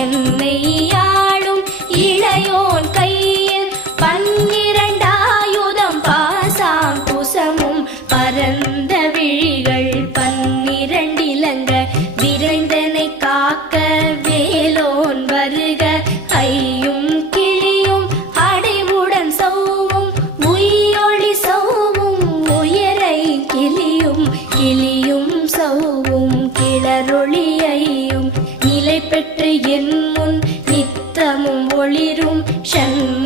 என்னை ஆளும் இளையோன் கையில் 12 பாசாம் குசமும் பரந்த விழிகள் 12 இலங்க விரைந்தனை காக்க வேலோன் வருக. ஐயும் கிளியும் அடைவுடன் சௌவும் உயிரொளி சௌவும் உயரை கிளியும் கிளியும் சௌவும் கிளரொளியையும் நிலை பெற்று என் முன் நித்தமும் ஒளிரும் சண்முக